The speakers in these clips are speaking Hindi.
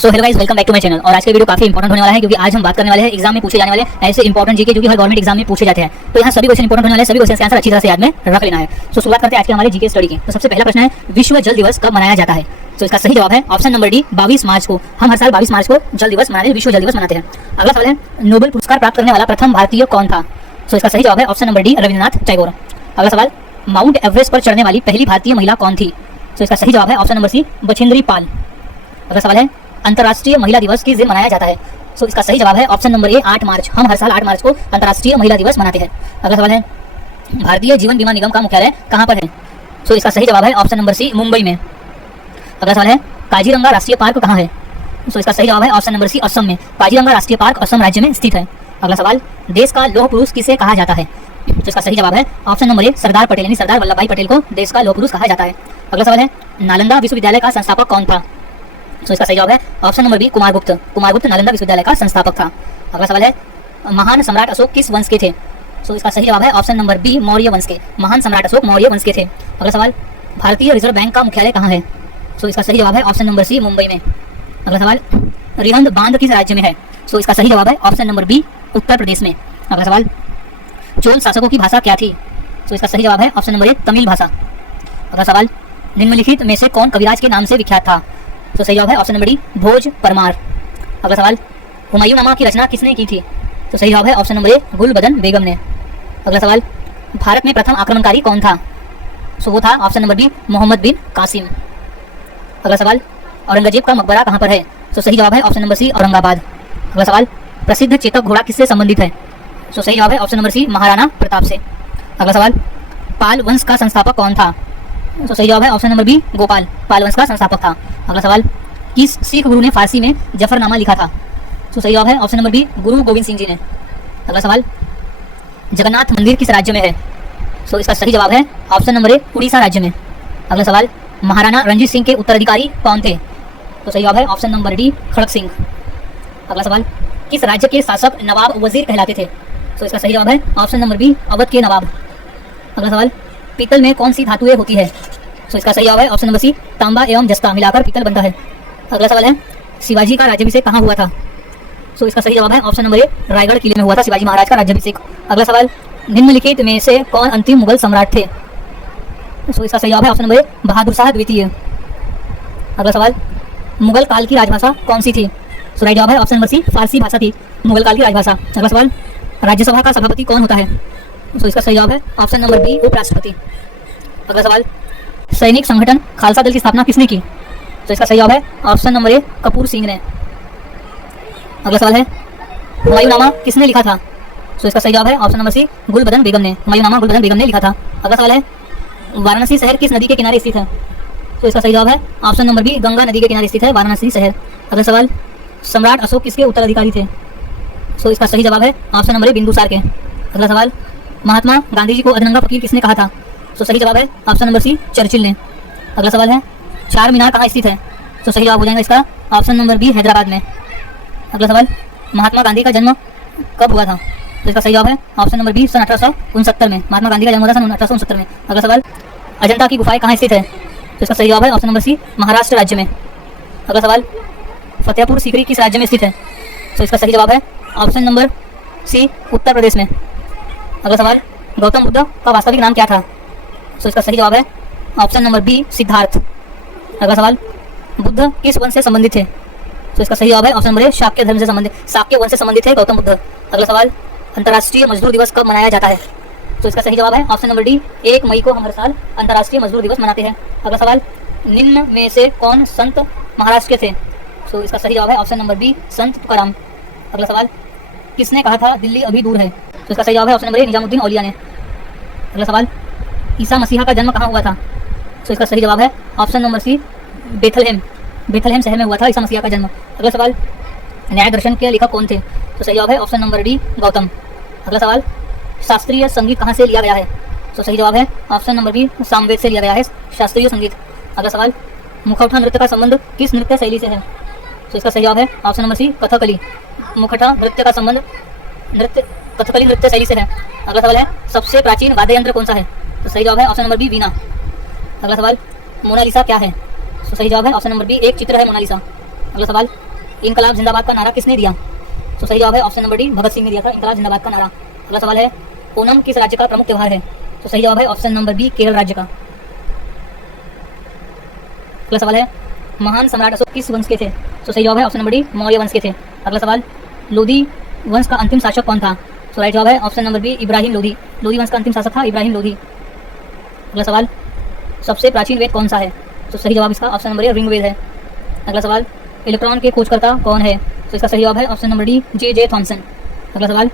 So hello guys, welcome back to my channel. और आज का वीडियो काफी इंपॉर्टेंट होने वाला है क्योंकि आज हम बात करने वाले हैं एग्जाम में पूछे जाने वाले ऐसे इंपॉर्टेंट जीके जो कि हर गवर्नमेंट एग्जाम में पूछे जाते हैं। तो यहाँ सभी क्वेश्चन इंपॉर्टेंट होने वाले हैं, सभी क्वेश्चन के आंसर अच्छी तरह से याद में रख लेना है। तो शुरुआत करते हैं आज के हमारे जीके स्टडी की। तो सबसे पहला प्रश्न है, विश्व जल दिवस कब मनाया जाता है? तो इसका सही जवाब है ऑप्शन नंबर डी, 22 मार्च को। हम हर साल 22 मार्च को जल दिवस मनाते हैं, विश्व जल दिवस मनाते हैं। अगला सवाल है, नोबेल पुरस्कार प्राप्त करने वाला प्रथम भारतीय कौन था? तो इसका सही जवाब है option number D, Rabindranath Tagore. अगला सवाल, माउंट एवरेस्ट पर चढ़ने वाली पहली भारतीय महिला कौन थी? तो इसका सही जवाब है ऑप्शन नंबर सी, बछेंद्री पाल। अगला सवाल है, अंतर्राष्ट्रीय महिला दिवस किस दिन मनाया जाता है? तो इसका सही जवाब है ऑप्शन नंबर ए, 8 मार्च। हम हर साल 8 मार्च को अंतर्राष्ट्रीय महिला दिवस मनाते हैं। अगला सवाल है, भारतीय जीवन बीमा निगम का मुख्यालय कहाँ पर है? तो इसका सही जवाब है ऑप्शन नंबर सी, मुंबई में। अगला सवाल है, काजीरंगा राष्ट्रीय पार्क कहाँ है? तो इसका सही जवाब है ऑप्शन नंबर सी, असम में। काजीरंगा राष्ट्रीय पार्क असम राज्य में स्थित है। अगला सवाल, देश का लौह पुरुष किसे कहा जाता है? तो इसका सही जवाब है option number A, Sardar Patel, यानी सरदार वल्लभ भाई पटेल को देश का लौह पुरुष कहा जाता है। अगला सवाल है, नालंदा विश्वविद्यालय का संस्थापक कौन था? तो इसका सही जवाब है option number B, Kumaragupta. Kumaragupta Nalanda विश्वविद्यालय का संस्थापक था। अगला सवाल है, महान सम्राट अशोक किस वंश के थे? तो इसका सही जवाब है ऑप्शन नंबर बी, मौर्य वंश के। महान सम्राट अशोक मौर्य वंश के थे। अगला सवाल, भारतीय रिजर्व बैंक का मुख्यालय कहाँ है? तो इसका सही जवाब है ऑप्शन नंबर सी, मुंबई में। अगला सवाल, रिहंद बांध किस राज्य में है? तो इसका सही जवाब है option number B, Uttar Pradesh में। अगला सवाल, चोल शासकों की भाषा क्या थी? तो इसका सही जवाब है ऑप्शन नंबर ए, तमिल भाषा। अगला सवाल, निम्नलिखित में से कौन कविराज के नाम से विख्यात था? तो सही जवाब है ऑप्शन नंबर डी, भोज परमार। अगला सवाल, हुमायूंनामा की रचना किसने की थी? तो सही जवाब है ऑप्शन नंबर ए, गुलबदन बेगम ने। अगला सवाल, भारत में प्रथम आक्रमणकारी कौन था? तो वो था ऑप्शन नंबर बी, मोहम्मद बिन कासिम। अगला सवाल, औरंगजेब का मकबरा कहाँ पर है? तो सही जवाब है ऑप्शन नंबर सी, औरंगाबाद। अगला सवाल, प्रसिद्ध चेतक घोड़ा किससे संबंधित है? तो सही जवाब है option number C, Maharana Pratap से। अगला सवाल, पाल वंश का संस्थापक कौन था? तो सही जवाब है ऑप्शन नंबर बी, गोपाल। पाल वंश का संस्थापक था। अगला सवाल, किस सिख गुरु ने फारसी में जफरनामा लिखा था? तो सही जवाब है ऑप्शन नंबर बी, गुरु गोविंद सिंह जी ने। अगला सवाल, जगन्नाथ मंदिर किस राज्य में है? तो इसका सही जवाब है ऑप्शन नंबर ए, उड़ीसा राज्य में। अगला सवाल, महाराणा रणजीत सिंह के उत्तराधिकारी कौन थे? तो सही जवाब है ऑप्शन नंबर डी, खड़क सिंह। अगला सवाल, किस राज्य के शासक नवाब वजीर कहलाते थे? तो इसका सही जवाब है ऑप्शन नंबर बी, अवध के नवाब। अगला सवाल, पीतल में कौन सी धातुएं होती है? तो इसका सही जवाब है ऑप्शन नंबर सी, तांबा एवं जस्ता मिलाकर पीतल बनता है। अगला सवाल है, शिवाजी का राज्याभिषेक कहाँ हुआ था? तो इसका सही जवाब है ऑप्शन नंबर ए, रायगढ़ किले में हुआ था शिवाजी महाराज का राज्याभिषेक। अगला सवाल, निम्नलिखित में से कौन अंतिम मुगल सम्राट थे? तो इसका सही जवाब है option number A, Bahadur Shah द्वितीय। अगला सवाल, मुगल काल की राजभाषा कौन सी थी? तो राइट जवाब है ऑप्शन नंबर सी, फारसी भाषा थी मुगल काल की राजभाषा। अगला सवाल, राज्यसभा का सभापति कौन होता है? तो इसका सही जवाब है ऑप्शन नंबर बी, उपराष्ट्रपति। अगला सवाल, सैनिक संगठन खालसा दल की स्थापना किसने की? तो इसका सही जवाब है option number A, Kapoor Singh ने। अगला सवाल है, हुमायूंनामा किसने लिखा था? तो इसका सही जवाब है ऑप्शन नंबर सी, गुलबदन बेगम ने। हुमायूंनामा गुलबदन बेगम ने लिखा था। अगला सवाल है, वाराणसी शहर किस नदी के किनारे स्थित है? तो इसका सही जवाब है ऑप्शन नंबर बी, गंगा नदी के किनारे स्थित है वाराणसी शहर। अगला सवाल, सम्राट अशोक किसके उत्तराधिकारी थे? तो इसका सही जवाब है ऑप्शन नंबर ए, बिंदुसार के। अगला सवाल, महात्मा गांधी जी को अधनंगा फकीर किसने कहा था? तो सही जवाब है ऑप्शन नंबर सी, चर्चिल ने। अगला सवाल है, चार मीनार कहाँ स्थित है? तो सही जवाब हो जाएगा इसका ऑप्शन नंबर बी, हैदराबाद में। अगला सवाल, महात्मा गांधी का जन्म कब हुआ था? तो इसका सही जवाब है ऑप्शन नंबर बी, सन 1869 में। महात्मा गांधी का जन्म हुआ था सन 1869 में। अगला सवाल, अजंता की गुफाएं कहाँ स्थित है? तो इसका सही जवाब है ऑप्शन नंबर सी, महाराष्ट्र राज्य में। अगला सवाल, फतेहपुर सीकरी किस राज्य में स्थित है? तो इसका सही जवाब है ऑप्शन नंबर सी, उत्तर प्रदेश में। अगला सवाल, गौतम बुद्ध का वास्तविक नाम क्या था? तो इसका सही जवाब है ऑप्शन नंबर बी, सिद्धार्थ। अगला सवाल, बुद्ध किस वंश से संबंधित थे? तो इसका सही जवाब है ऑप्शन नंबर ए, शाक्य धर्म से संबंधित, शाक्य वंश से संबंधित है गौतम बुद्ध। अगला सवाल, अंतर्राष्ट्रीय मजदूर दिवस कब मनाया जाता है? तो इसका सही जवाब है ऑप्शन नंबर डी, 1 मई को हम हर साल अंतर्राष्ट्रीय मजदूर दिवस मनाते हैं। अगला सवाल, निम्न में से कौन संत महाराष्ट्र के थे? तो इसका सही जवाब है ऑप्शन नंबर बी, संत तुकाराम। अगला सवाल, किसने कहा था दिल्ली अभी दूर है? तो इसका सही जवाब है ऑप्शन नंबर ए, निजामुद्दीन औलिया ने। अगला सवाल, ईसा मसीहा का जन्म कहाँ हुआ था? तो इसका सही जवाब है option number C, Bethlehem. Bethlehem शहर में हुआ था ईसा मसीहा का जन्म। अगला सवाल, न्याय दर्शन के लेखक कौन थे? तो सही जवाब है ऑप्शन नंबर डी, गौतम। अगला सवाल, शास्त्रीय संगीत कहाँ से लिया गया है? तो सही जवाब है ऑप्शन नंबर बी, सामवेद से लिया गया है शास्त्रीय संगीत। अगला सवाल, मुखौटा नृत्य का संबंध किस नृत्य शैली से है? तो इसका सही जवाब है ऑप्शन नंबर सी, कथकली। मुखौटा नृत्य का संबंध कथकली नृत्य शैली से है। अगला सवाल है, सबसे प्राचीन वाद्य यंत्र कौन सा है? तो सही जवाब है ऑप्शन नंबर बी, वीणा। अगला सवाल, मोनालिसा क्या है? तो सही जवाब है ऑप्शन नंबर बी, एक चित्र है मोनालिसा। अगला सवाल, इनकलाब जिंदाबाद का नारा किसने दिया? तो सही जवाब है option number D, Bhagat Singh ने दिया था इनकलाब जिंदाबाद का नारा। अगला सवाल है, ओणम किस राज्य का प्रमुख त्यौहार है? तो सही जवाब है ऑप्शन नंबर बी, केरल राज्य का। अगला सवाल है, महान सम्राट अशोक किस वंश के थे? तो सही जवाब है ऑप्शन नंबर डी, मौर्य वंश के थे। अगला सवाल, लोधी वंश का अंतिम शासक कौन था? तो राइट जवाब है option number B, Ibrahim Lodi. Lodi वंश का अंतिम शासक था इब्राहिम लोधी। अगला सवाल, सबसे प्राचीन वेद कौन सा है? तो सही जवाब इसका ऑप्शन नंबर ए, ऋग्वेद है। अगला सवाल, इलेक्ट्रॉन के खोजकर्ता कौन है? तो इसका सही जवाब है option number D, J Thomson. अगला सवाल,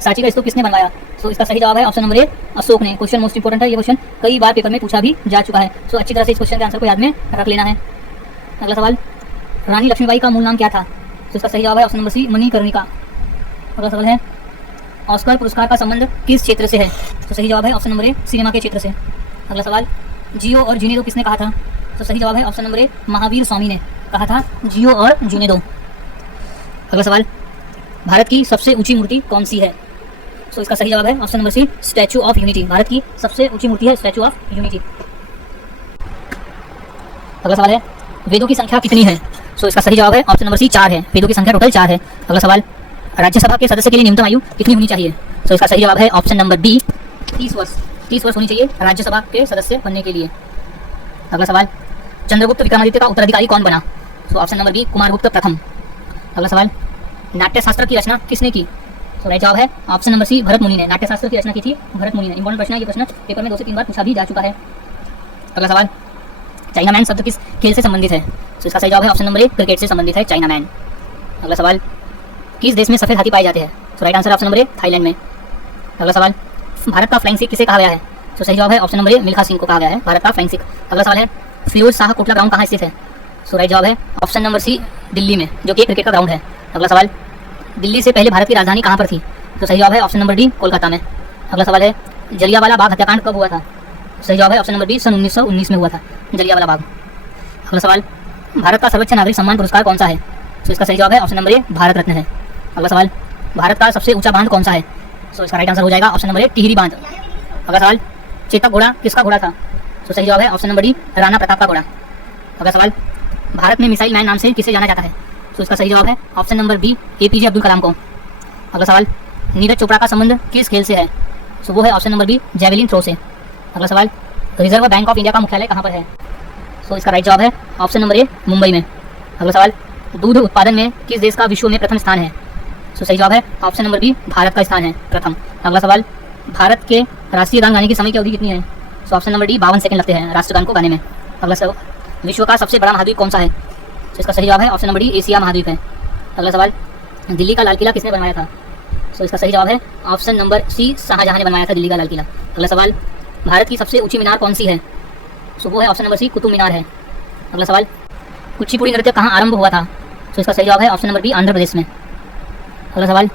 सांची का स्तूप किसने बनवाया? तो इसका सही जवाब है ऑप्शन नंबर ए, अशोक ने। क्वेश्चन मोस्ट इंपोर्टेंट है, ये क्वेश्चन कई बार पेपर में पूछा भी जा चुका है, सो अच्छी तरह से इस क्वेश्चन के आंसर को याद में रख लेना है। अगला सवाल, रानी लक्ष्मीबाई का मूल नाम क्या था? तो इसका सही जवाब है ऑप्शन नंबर सी, मणिकर्णिका। अगला सवाल है, ऑस्कर पुरस्कार का संबंध किस क्षेत्र से है? तो सही जवाब है ऑप्शन नंबर ए, सिनेमा के क्षेत्र से। अगला सवाल, जियो और जीने दो किसने कहा था? तो सही जवाब है option number A, Mahavir Swami ने कहा था जियो और जीने दो। अगला सवाल, भारत की सबसे ऊंची मूर्ति कौन सी है? तो इसका सही जवाब है option number C, Statue of Unity. Bharat की सबसे ऊंची मूर्ति है स्टैचू ऑफ यूनिटी। अगला सवाल है, वेदों की संख्या कितनी है? तो इसका सही जवाब है ऑप्शन नंबर सी, 4 है। वेदों की संख्या टोटल 4 है। अगला सवाल, राज्यसभा के सदस्य के लिए न्यूनतम आयु कितनी होनी चाहिए? तो इसका सही जवाब है ऑप्शन नंबर बी, 30 वर्ष। 30 वर्ष होनी चाहिए राज्यसभा के सदस्य बनने के लिए। अगला सवाल, चंद्रगुप्त विक्रमादित्य का उत्तराधिकारी कौन बना? तो ऑप्शन नंबर बी, कुमारगुप्त प्रथम। अगला सवाल, नाट्यशास्त्र की रचना किसने की? तो राइट जवाब है ऑप्शन नंबर सी, भरत मुनि ने। नाट्यशास्त्र की रचना की थी भरत मुनि ने। इंपॉर्टेंट प्रश्न है, ये प्रश्न पेपर में 2 से 3 बार पूछा भी जा चुका है। अगला सवाल, चाइना मैन शब्द किस खेल से संबंधित है? तो इसका सही जवाब है ऑप्शन नंबर ए, क्रिकेट से संबंधित है चाइना मैन। अगला सवाल, किस देश में सफेद हाथी पाए जाते हैं? तो right answer option number A, Thailand में। अगला सवाल, भारत का फ्लाइंग सिख किसे कहा गया है? तो सही जवाब है option number A, Milkha Singh को कहा गया है भारत का फ्लाइंग सिख। अगला सवाल है, फिरोज शाह कोटला ग्राउंड कहाँ स्थित है? सो राइट जवाब है ऑप्शन नंबर सी, दिल्ली में, जो कि क्रिकेट का ग्राउंड है। अगला सवाल, दिल्ली से पहले भारत की राजधानी कहाँ पर थी? तो सही जवाब है ऑप्शन नंबर डी, कोलकाता में। अगला सवाल है, जलियांवाला बाग हत्याकांड कब हुआ था? सही जवाब है ऑप्शन नंबर बी, सन 1919 में हुआ था जलियांवाला बाग। अगला सवाल, भारत का सर्वोच्च नागरिक सम्मान पुरस्कार कौन सा है? तो इसका सही जवाब है option number A, Bharat Ratna है। अगला सवाल, भारत का सबसे ऊंचा बांध कौन सा है? तो इसका राइट आंसर हो जाएगा ऑप्शन नंबर ए, टिहरी बांध। अगला सवाल, चेतक घोड़ा किसका घोड़ा था? तो सही जवाब है option number D, Rana Pratap का घोड़ा। अगला सवाल, भारत में मिसाइल मैन नाम से किसे जाना जाता है? तो इसका सही जवाब है option number B, APJ Abdul Kalam को। अगला सवाल, नीरज चोपड़ा का संबंध किस खेल से है? तो वो है option number B, javelin throw से। अगला सवाल, रिजर्व बैंक ऑफ इंडिया का मुख्यालय कहाँ पर है? तो इसका राइट जवाब है ऑप्शन नंबर ए, मुंबई में। अगला सवाल, दूध उत्पादन में किस देश का विश्व में प्रथम स्थान है? तो सही जवाब है ऑप्शन नंबर बी, भारत का स्थान है प्रथम। अगला सवाल, भारत के राष्ट्रीय गान गाने की समय की अवधि कितनी है? तो ऑप्शन नंबर डी, 52 सेकंड लगते हैं राष्ट्रगान को गाने में। अगला सवाल, विश्व का सबसे बड़ा महाद्वीप कौन सा है? तो इसका सही जवाब है ऑप्शन नंबर डी, एशिया महाद्वीप है। अगला सवाल, दिल्ली का लाल किला किसने बनवाया था? तो इसका सही जवाब है ऑप्शन नंबर सी, शाहजहां ने बनवाया था दिल्ली का लाल किला। अगला सवाल, भारत की सबसे ऊंची मीनार कौन सी है? तो वो है ऑप्शन नंबर सी, कुतुब मीनार है। अगला सवाल, कुचिपुड़ी नृत्य कहाँ आरंभ हुआ था? तो इसका सही जवाब है option number B, Andhra Pradesh में। अगला सवाल,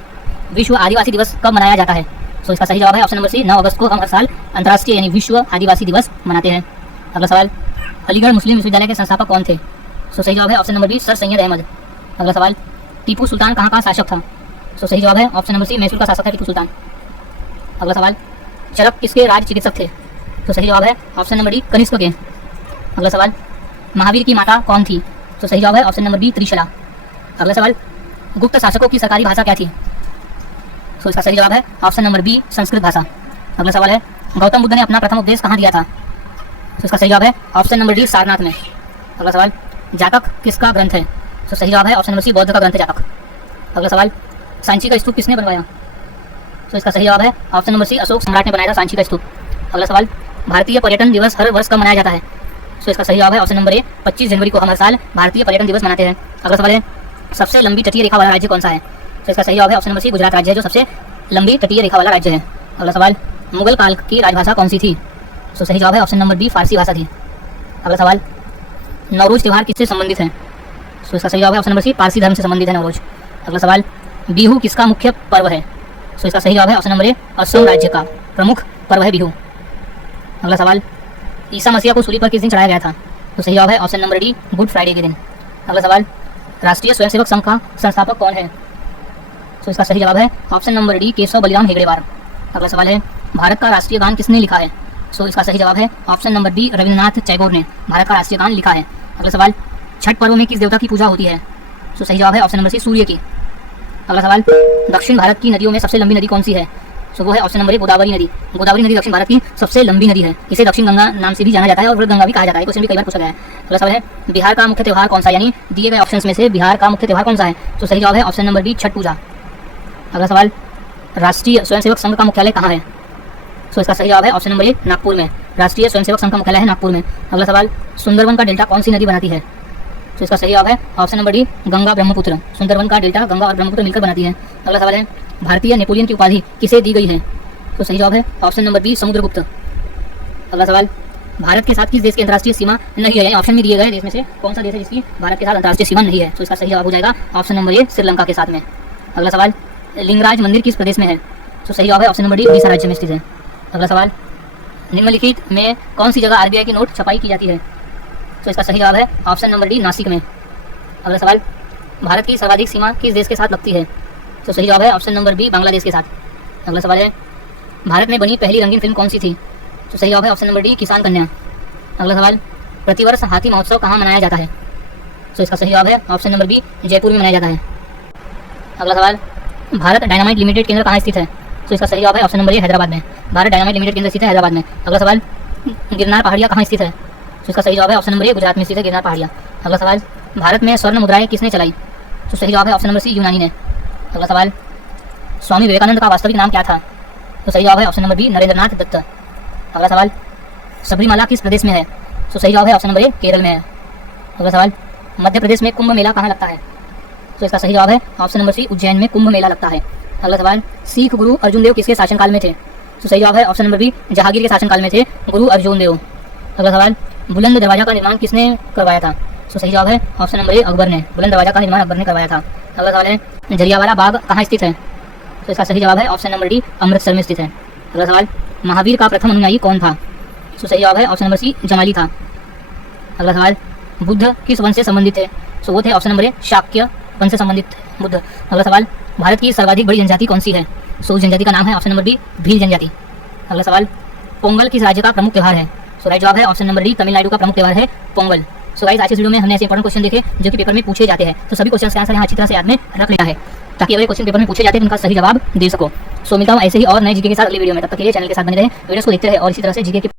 विश्व आदिवासी दिवस कब मनाया जाता है? तो इसका सही जवाब है ऑप्शन नंबर सी, 9 अगस्त को हम हर साल अंतर्राष्ट्रीय यानी विश्व आदिवासी दिवस मनाते हैं। अगला सवाल, अलीगढ़ मुस्लिम विश्वविद्यालय के संस्थापक कौन थे? तो सही जवाब है option number B, sir Syed Ahmad. अगला सवाल, टीपू सुल्तान कहाँ का शासक था? तो सही जवाब है ऑप्शन नंबर सी, मैसूर का शासक था टीपू सुल्तान। अगला सवाल, चरक किसके राज चिकित्सक थे? तो सही जवाब है ऑप्शन नंबर डी, कनिष्क के। अगला सवाल, महावीर की माता कौन थी? तो सही जवाब है ऑप्शन नंबर बी, त्रिशला। अगला सवाल, गुप्त शासकों की सरकारी भाषा क्या थी? तो इसका सही जवाब है ऑप्शन नंबर बी, संस्कृत भाषा। अगला सवाल है, गौतम बुद्ध ने अपना प्रथम उपदेश कहाँ दिया था? तो इसका सही जवाब है ऑप्शन नंबर डी, सारनाथ में। अगला सवाल, जातक किसका ग्रंथ है? तो सही जवाब है ऑप्शन नंबर सी, बौद्ध का ग्रंथ है जातक। अगला सवाल, सांची का स्तूप किसने बनवाया? तो इसका सही जवाब है ऑप्शन नंबर सी, अशोक सम्राट ने बनाया था सांची का स्तूप। अगला सवाल, भारतीय पर्यटन दिवस हर वर्ष कब मनाया जाता है? तो इसका सही जवाब है ऑप्शन नंबर ए, 25 जनवरी को हम हर साल भारतीय पर्यटन दिवस मनाते हैं। अगला सवाल है, सबसे लंबी तटीय रेखा वाला राज्य कौन सा है? तो इसका सही जवाब है ऑप्शन नंबर सी, गुजरात राज्य है, जो सबसे लंबी तटीय रेखा वाला राज्य है। अगला सवाल, मुगल काल की राजभाषा कौन सी थी? तो सही जवाब है ऑप्शन नंबर बी, फारसी भाषा थी। अगला सवाल, नवरोज त्यौहार किससे संबंधित है? तो इसका सही जवाब है ऑप्शन नंबर सी, पारसी धर्म से संबंधित है नवरोज। अगला सवाल, बिहू किसका मुख्य पर्व है? तो इसका सही जवाब है ऑप्शन नंबर ए, असम राज्य का प्रमुख पर्व है बिहू। अगला सवाल, ईसा मसीह को सूली पर किस दिन चढ़ाया गया था? तो सही जवाब है option number D, good Friday के दिन। अगला सवाल, राष्ट्रीय स्वयंसेवक संघ का संस्थापक कौन है? तो इसका सही जवाब है option number D, Keshav Baliram हेगड़ेवार। अगला सवाल है, भारत का राष्ट्रीय गान किसने लिखा है? तो इसका सही जवाब है option number D, Rabindranath Tagore ने भारत का राष्ट्रीय गान लिखा है। अगला सवाल, छठ पर्व में किस देवता की पूजा होती है? सो सही जवाब है ऑप्शन नंबर सी, सूर्य की। अगला सवाल, दक्षिण भारत की नदियों में सबसे लंबी नदी कौन सी है? सो वो है ऑप्शन नंबर ए, गोदावरी नदी। गोदावरी नदी दक्षिण भारत की सबसे लंबी नदी है। इसे दक्षिण गंगा नाम से भी जाना जाता है और गंगा भी कहा जाता है। क्वेश्चन भी कई बार पूछा गया है। अगला सवाल है, बिहार का मुख्य त्योहार कौन सा है? यानी दिए गए ऑप्शंस में से बिहार का मुख्य त्योहार कौन सा है? तो सही जवाब है ऑप्शन नंबर बी, छठ पूजा। अगला सवाल, राष्ट्रीय स्वयंसेवक संघ का मुख्यालय कहाँ है? सो इसका सही जवाब है ऑप्शन नंबर ए, नागपुर में। राष्ट्रीय स्वयंसेवक संघ का मुख्यालय है नागपुर में। अगला सवाल, सुंदरवन का डेल्टा कौन सी नदी बनाती है? तो इसका सही जवाब है option number D, Ganga Brahmaputra. Sundarbans का डेल्टा गंगा और ब्रह्मपुत्र मिलकर बनाती है। अगला सवाल है, भारतीय नेपोलियन की उपाधि किसे दी गई है? तो सही जवाब है ऑप्शन नंबर बी, समुद्रगुप्त। अगला सवाल, भारत के साथ किस देश की अंतर्राष्ट्रीय सीमा नहीं है? यानी ऑप्शन में दिए गए देश में से कौन सा देश है जिसकी भारत के साथ अंतर्राष्ट्रीय सीमा नहीं है? तो इसका सही जवाब हो जाएगा ऑप्शन नंबर ए, श्रीलंका के साथ में। अगला सवाल, लिंगराज मंदिर किस प्रदेश में है? तो सही जवाब है ऑप्शन नंबर डी, उड़ीसा राज्य में स्थित है। अगला सवाल, निम्नलिखित में कौन सी जगह आरबीआई की नोट छपाई की जाती है? तो इसका सही जवाब है ऑप्शन नंबर डी, नासिक में। अगला सवाल, भारत की सर्वाधिक सीमा किस देश के साथ लगती है? तो सही जवाब है ऑप्शन नंबर बी, बांग्लादेश के साथ। अगला सवाल है, भारत में बनी पहली रंगीन फिल्म कौन सी थी? तो सही जवाब है ऑप्शन नंबर डी, किसान कन्या। अगला सवाल, प्रतिवर्ष हाथी महोत्सव कहाँ मनाया जाता है? तो इसका सही जवाब है ऑप्शन नंबर बी, जयपुर में मनाया जाता है। अगला सवाल, भारत डायनामाइट लिमिटेड केंद्र कहाँ स्थित है? तो इसका सही जवाब है ऑप्शन नंबर ए, हैदराबाद में। भारत डायनामाइट लिमिटेड केंद्र स्थित है हैदराबाद में। अगला सवाल, गिरनार पहाड़िया कहाँ स्थित है? तो इसका सही जवाब है ऑप्शन नंबर ए, गुजरात में स्थित है गिरनार पहाड़िया। अगला सवाल, भारत में स्वर्ण मुद्राएं किसने चलाई? तो सही जवाब है ऑप्शन नंबर सी, यूनानी ने। अगला सवाल, स्वामी विवेकानंद का वास्तविक नाम क्या था? तो सही जवाब है option number B, Narendranath Datta. अगला सवाल, सबरीमाला किस प्रदेश में है? तो सही जवाब है ऑप्शन नंबर ए, केरल में है। अगला सवाल, मध्य प्रदेश में कुंभ मेला कहाँ लगता है? तो इसका सही जवाब है ऑप्शन नंबर सी, उज्जैन में कुंभ मेला लगता है। अगला सवाल, सिख गुरु अर्जुन देव किसके शासनकाल में थे? तो सही जवाब है ऑप्शन नंबर बी, जहांगीर के शासनकाल में थे गुरु अर्जुन देव। अगला सवाल, बुलंद दरवाजा का निर्माण किसने करवाया था? तो सही जवाब है ऑप्शन नंबर ए, अकबर ने। बुलंद दरवाजा का निर्माण अकबर ने करवाया था। अगला सवाल है, जलियांवाला बाग कहाँ स्थित है? तो इसका सही जवाब है ऑप्शन नंबर डी, अमृतसर में स्थित है। अगला सवाल, महावीर का प्रथम अनुयायी कौन था? तो सही जवाब है ऑप्शन नंबर सी, जमाली था। अगला सवाल, बुद्ध किस वंश से संबंधित थे? तो वो थे ऑप्शन नंबर ए, शाक्य वंश से संबंधित बुद्ध। अगला सवाल, भारत की सर्वाधिक बड़ी जनजाति कौन सी है? सो उस जनजाति का नाम है ऑप्शन नंबर बी, भील जनजाति। अगला सवाल, पोंगल किस राज्य का प्रमुख त्यौहार है? सो राइट जवाब है ऑप्शन नंबर डी, तमिलनाडु का प्रमुख त्यौहार है पोंगल। सो गाइस, आज इस वीडियो में हमने ऐसे इंपॉर्टेंट क्वेश्चन देखे जो कि पेपर में पूछे जाते हैं। तो सभी क्वेश्चन के आंसर यहाँ अच्छी तरह से याद में रख लेना है ताकि अगर क्वेश्चन पेपर में पूछे जाते हैं तो उनका सही जवाब दे सको। सो मिलता हूँ ऐसे ही और नए जीके के साथ अगली वीडियो में। तब तक के लिए चैनल के साथ बने रहें, वीडियोस को देखते रहे और इसी तरह से जीके की